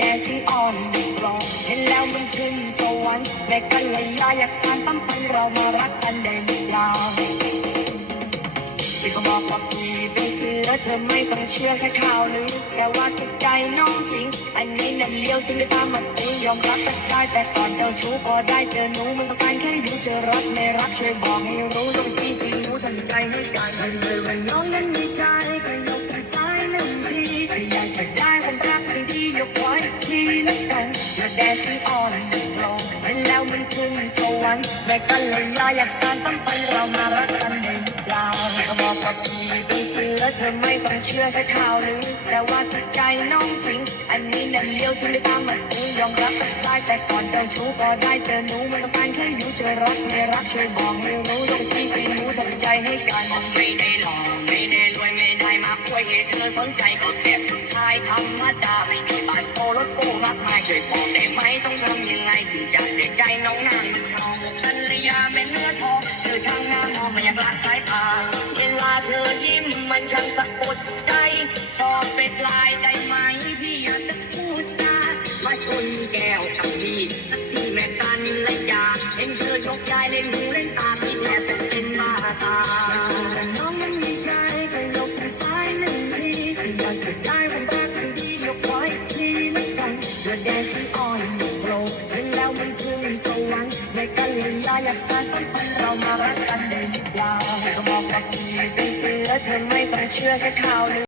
dancing on the floor เห็นแล้วมันขึ้นสวรรค์แม่กันเลยอยากสานตั้งไปเรามารักกันได้หรือเปล่าพี่ก็บอกว่าพี่เป็นเสือเธอไม่ต้องเชื่อแค่ข่าวลือแต่ว่าจิตใจน้องจริงอันนี้นั่นเลี้ยวถึงได้ตามมาตียอมรับก็ได้แต่ก่อนเจ้าชู้พอได้เจอหนูมันต้องการแค่อยู่เจอรักไม่รักช่วยบอกให้รู้ต้องที่สิหนูทำใจให้กันเลยว่าน้องนั้นมีใจก็ยกมือซ้ายหนึ่งทีถ้าอยากจะได้ความรักดีๆยกไว้ทีละกันอย่า dancing on the floor เห็นแล้วมันขึ้นสวรรค์แม่กันเลยอยากสานตั้งไปเรามารักกันได้หรือเปล่าก็บอกกับพี่เป็นเสือเธอไม่ต้องเชื่อแค่ข่าวลือแต่ว่าจิตใจน้องจริงอันนี้นั่นเลี้ยวถึงได้ตามมาตียอมรับก็ได้แต่ก่อนเจ้าชู้พอได้เจอหนูมันต้องการแค่อยู่เจอรักไม่รักช่วยบอกให้รู้ต้องที่สิหนูทำใจให้กันไม่ได้หล่อไม่ได้รวยไม่ได้มาอวยให้เธอสนใจก็แค่ผู้ชายธรรมดาไม่มีบ้านโตรถโก้มากมายช่วยบอกได้ไหมต้องทำยังไงถึงจะได้ใจน้องนางน้องภรรยาเป็นเนื้อทองเธอช่างงามมองมันอยากลักสายตาเวลาเธอยิ้มมันช่างสะกดใจชอบเป็นลายได้ไหมพี่อยากจะพูดจามาชนแก้วกับพี่สักทีแม่กันและยาเห็นเธอชกใจเล่นหูเล่นตาพี่แทบจะเป็นบ้าตาน้องมันมีใจก็ยกมือซ้ายหนึ่งทีถ้าอยากจะได้ความรักดียกไว้ทีละกันอย่า dancing on the floor เห็นแล้วมันขึ้นสวรรค์แม่กันเลยอยากสานตั้งแต่เรามารักกันได้หรือเปล่าก็บอกกับพี่เป็นเสือเธอไม่ต้องเชื่อแค่ข่าวลือ